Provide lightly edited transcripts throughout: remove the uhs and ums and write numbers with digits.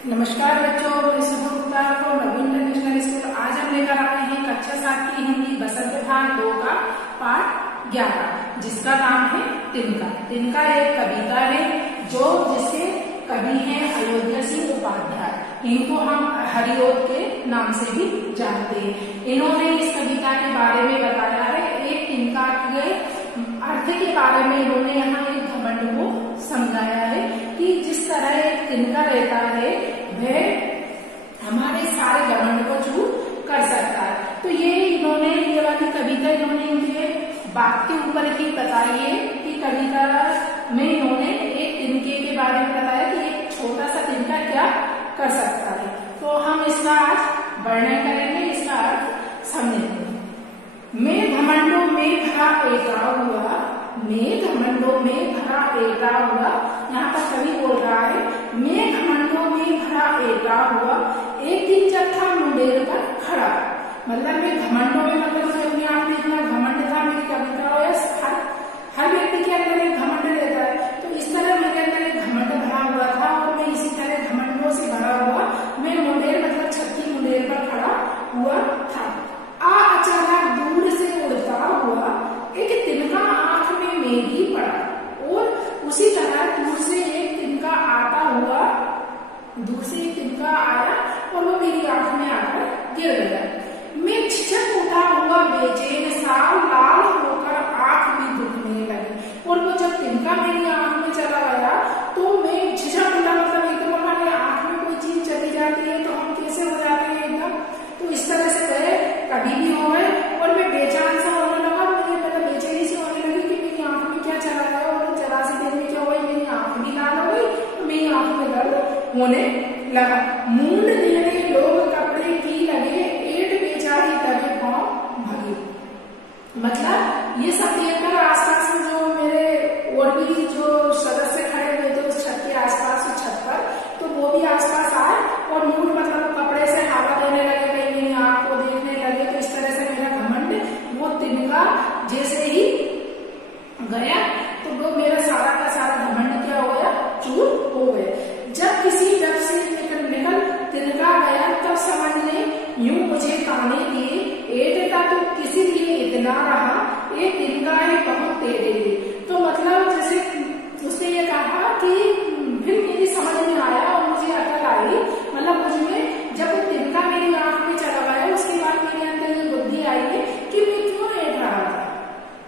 नमस्कार बच्चों, मैं सुधा गुप्ता को नवीन इंटरनेशनल स्कूल। आज हम लेकर आए हैं कक्षा 7 की हिंदी बसंत विभाग 2 का पाठ 11, जिसका नाम है तिनका। तिनका एक कविता है जिसके कवि हैं अयोध्या सिंह उपाध्याय। इनको हम हरिओद के नाम से भी जानते हैं। इन्होंने इस कविता के बारे में बताया है। एक तिनका के अर्थ के बारे में इन्होंने यहाँ एक घमंड को समझाया है कि जिस तरह एक तिनका रहता है वह हमारे सारे घमंड को चूर कर सकता है। तो ये वाली कविता इन्होंने इनके बात के ऊपर ही बताई है कि कविता में इन्होंने एक तिनके के बारे में बताया कि एक छोटा सा तिनका क्या कर सकता है। तो हम इसका आज वर्णन करेंगे, इसका अर्थ समझेंगे। मैं घमंडों में भरा एटा हुआ, मैं घमंडों में भरा एटा हुआ। यहाँ पर कवि बोल रहा है मैं घमंडों में भरा एटा हुआ, एक दिन जब था मुंडेर पर खड़ा। मतलब मैं घमंडों में, मतलब मुझे अपने आप में इतना घमंड था। मेरी कविता हर व्यक्ति के अंदर एक घमंड रहता है। तो इस तरह मेरे अंदर एक घमंड भरा हुआ था और मैं इसी तरह घमंडों से भरा हुआ मैं मुंडेर मतलब छत्ती मुंडेर पर खड़ा हुआ था। अचानक दूर से उड़ता हुआ एक तिनका आंख में मेरी पड़ा, और उसी तरह दूर से एक तिनका आता हुआ, दूर से एक तिनका आया और वो मेरी आंख में आकर गिर गया। मैं झिझक उठा हुआ बेचैन सा, लाल होकर आंख भी दुखने लगी। और वो जब तिनका मेरी आंख में चला गया तो मैं झिझक उठा, मतलब एकदम हमारे आंख में कोई चीज चली जाती है तो हम कैसे हो जाते हैं एकदम, तो इस तरह से गए कभी भी हो गए। और मैं बेचैन सा होने लगा, मुझे मतलब बेचैनी से होने लगी कि मेरी आंख में क्या चला गया। और जरा सी देर में क्या हुआ, मेरी आंख भी लाल हो गई, मेरी आंख में दर्द होने लगा। मूंड देने लोग कपड़े की लगे, एट बेचारी तबे पाँव भगे। मतलब ये सब देखकर आसपास में जो मेरे और भी जो सदस्य खड़े हुए थे उस छत के आसपास, उस छत पर, तो वो भी आसपास आए और मूंड मतलब कपड़े से हवा देने लगे, कहीं मेरी आंख को देखने लगे। तो इस तरह से मेरा घमंड वो तिनका जैसे ही गया तो वो मेरा सारा का सारा घमंड क्या हो गया, चूर हो गया। जब किसी डब से निकल तिनका गया तब समझ ले यूं मुझे ताने दिए, एटता तो किसी लिए इतना रहा, ये तिनका है बहुत तेरे लिए। तो मतलब जैसे उसने ये कहा कि फिर मेरी समझ में आया और मुझे अकल आई, मतलब मुझे जब वो तिनका मेरी आंख में चला गया उसके बाद मेरे अंदर ये बुद्धि आई है कि मैं क्यों एट रहा था।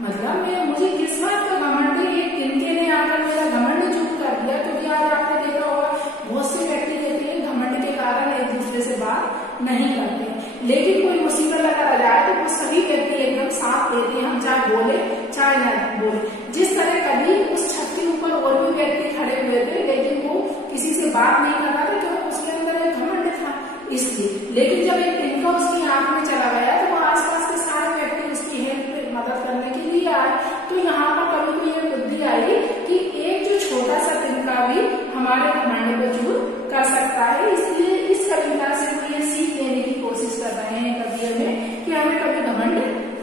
मतलब मुझे किस बात का घमंड है, ये तिनके ने आकर मेरा घमंड चूर कर दिया। क्योंकि आज आपने देखा होगा बहुत से व्यक्ति कहते हैं घमंड के कारण एक दूसरे से बात नहीं करते, लेकिन कोई मुसीबत अगर आ जाए तो वो सभी व्यक्ति एकदम साथ देते हैं, हम चाहे बोले चाहे न बोले। जिस तरह कभी उस छत के ऊपर और भी व्यक्ति खड़े हुए थे लेकिन वो किसी से बात नहीं कर रहा था क्योंकि उसके अंदर एक घमंड था इसलिए। लेकिन जब एक तिनका उसकी आंख में चला गया तो वो आसपास के सारे व्यक्ति उसकी हेल्प मदद करने के लिए आए। तो यहाँ पर कभी को ये बुद्धि आई कि एक जो छोटा सा तिनका भी हमारे घमंड को चूर कर सकता है। इसलिए इस कविता से वो ये सीख देने की कोशिश कर रहे हैं कवियों में कि हमें कभी घमंड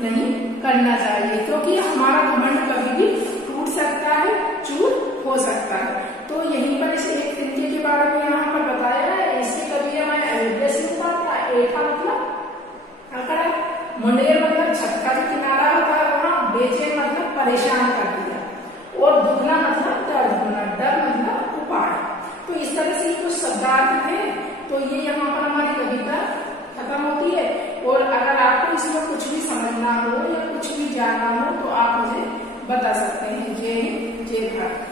नहीं करना चाहिए, क्योंकि हमारा घमंड कभी भी टूट सकता है, चूर हो सकता है। तो यहीं पर इसे एक तिनके के बारे में यहाँ पर बताया है। इसके कवि हमारे अयोध्या सिंह उपाध्याय। एटा मतलब अकड़ा, मुंडेर मतलब छत का जो किनारा होता है वहां, बेचैन मतलब परेशान कर दिया, और दुखना मतलब दर्द होना, डर मतलब उपाड़। तो इस तरह से कुछ शब्दार्थ थे। तो ये यहाँ पर हमारी कविता खत्म होती है। और अगर आपको इसमें कुछ भी समझना हो या कुछ भी जानना हो तो आप मुझे बता सकते हैं। जय हिंद, जय भारत।